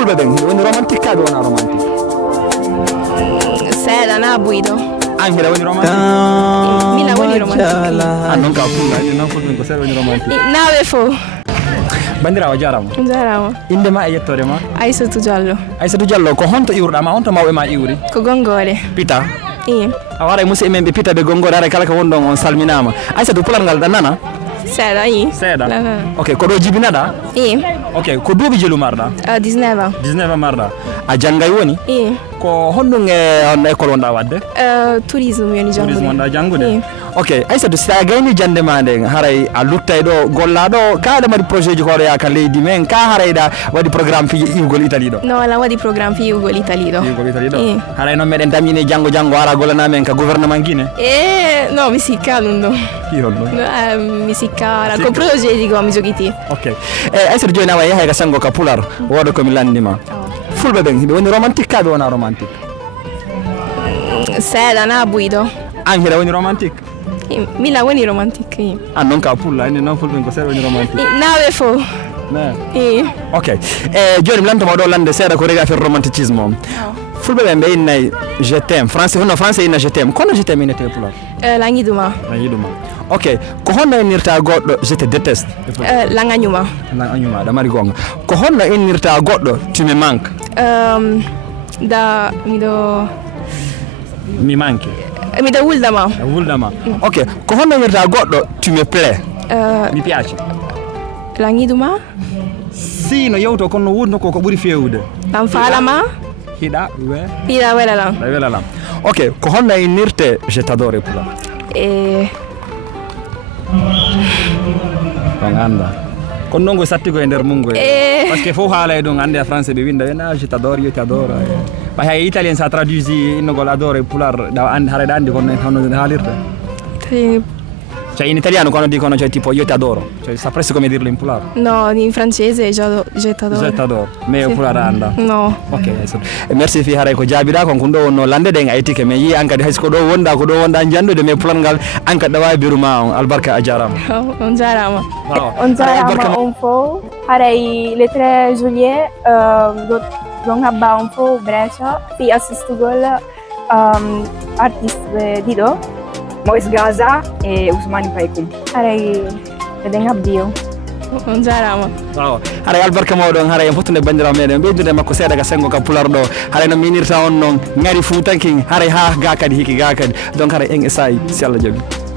fulɓe ɓen woni romantique kaɓe wona romantique? seeɗa na ɓuyɗo. An hiɗa woni romantique? Mina woni romantique. Non ka fulla non fulɓe ko seeɗa woni romantique. Nawe fo. Bandirawo jarama. Jarama. Inde ma e yettode ma? Aissatou Diallo. Aissatou Diallo ko honto iwruɗa honto mawɓe ma iwri? Ko Gongore. Pita? A wara e musidɓe men ɓe Pita ɓe Gongore ara kala ko woni ɗon on salminama. Aissatou pulal ngal ɗa nana? seeɗa seeɗa ok ko ɗo jibinaɗa? ok ko duuɓi jelu marɗa? 19 ans. 19 ans marɗa. A janggay woni? ko honɗum e on école wonɗa wadde? tourisme woni janggude. Tourisme wonɗa janggude? ok Aissatou sa gayni jande ma nden haray a luttay ɗo gollaɗo ka aɗa waɗi projet ji ko waɗoya ka leydi men ka harayɗa waɗi programme fi iwgol Italie ɗo? non ala waɗi programme fi iwgol Italie ɗo. Iwgol Italie ɗo? haray noon meɗen damini janggo ara golanamen ka gouvernement Guinée? non mi sikka ɗum ɗo. ki hol ɗum? mi sikka ala ko projet ji go mi jogiti. ok Aissatou joni awa yahay ka sango ka pular woɗo komi landima fulɓe ɓen ɓe woni romantique kaɓe wona romantique? seeɗa na ɓuyɗo. An hiɗa woni romantique? Mina woni romantique. An non ka pulla inde non fulɓe ko seeɗa woni romantique? Nawe fo. ok joni mi lantoma ɗo lande seeɗa ko rega affaire romanticisme o fulɓe ɓe ɓe innay je t'aime français hono français inna je t'aime kono je t'aime innete pular? langiɗuma. Langiɗuma ok ko honno innirta goɗɗo je te déteste? langañuma. Langañuma ɗa mari gonga ko honno innirta goɗɗo tu me manque? da miɗo mi manque. miɗo wuldama. Wuldama ok ko honno innirta goɗɗo tu me plais? mi piace. langiɗuma. si no yewto kono no wudno ko ɓuuri fewude. ɗam falama. hiɗa welalam. welalam ok ko honno innirte je t'adore pular? on anda kono noon go sattigo e nder mungo par ce que fof haala e ɗum ande a français ɓe winda wena je t'adore yo t'adore ɓay hay italien sa traduisi innogol adore pular haɗa andi kono hono haalirte? cioè in italiano quando dicono cioè tipo io ti adoro cioè sapresti come dirlo in pular? no in francese je t'adore. Je t'adore mais sì. Pular anda? no ok merci fi haray ko jaabiɗa kon ɗo wonno lande ɗen aytike mais yi an kadi hayso ko ɗo wonɗa jandude mais pular ngal an kadi ɗa wawi biruma on albarka a jarama. on jarama. on jarama on fof haray le 3 juillet ɗon habba on fof Brescia fi assistugol artiste ɗiɗo Mois Gaza e Ousmane Paykoum. haray eɗen habbi o. on jarama. haray albarka mawɗon haray en fottude bandirawo meɗen ɓeydude makko seeɗa ka sengo ka pular ɗo haray no minirta on noon ngari fuutanki haray ha ga kadi hiki ga kadi donc haray en e sayi si Allah jaaɓi.